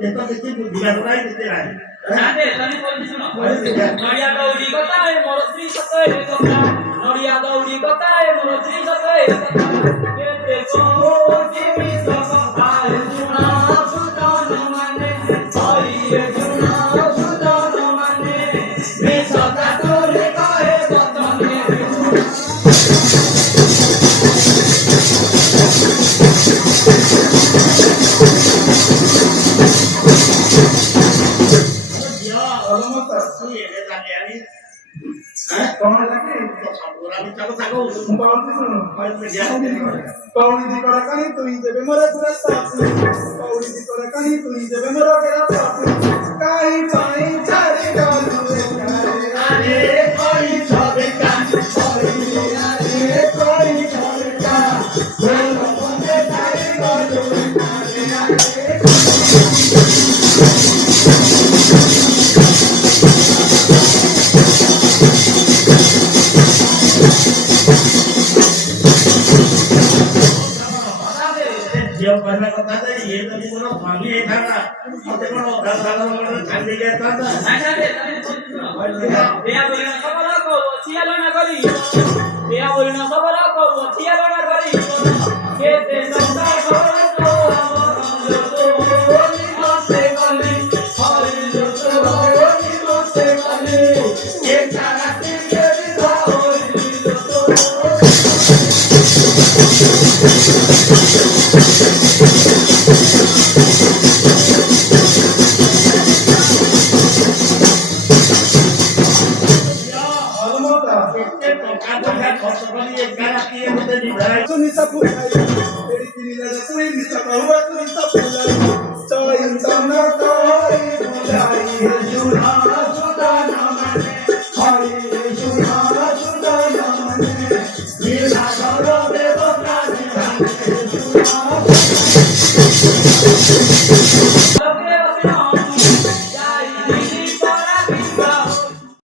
Esto que estoy divulgando ahí que te la. Ande, también por eso no. Noria Gauri kota e morotri sote kota. Noria Gauri kota e morotri sote kota. Kete ko jimi soka ai juna sudana mane. Ai juna sudana mane. Me sota tore kae botane. Pauli di Coracani, tu in deve morire pure stati. Pauli di Coracani, tu in deve morire stati. Cai, cai, cari, cari, cari, cai, cari, cari, cari, Dia pernah kata ये तो नहीं बोलो भागी है था और देखो दादा छान दे गया था Ande, también por eso no. Vea bolina sabara ko chia lana kari. Vea bolina sabara ko chia lana kari. Kete sota sabara ko ni moste kali. Hari joto ni moste kali. Ye chara ke vida hori joto. tu nisa pulai, eri kini lada tu nisa kahwa tu nisa pulai, coy insana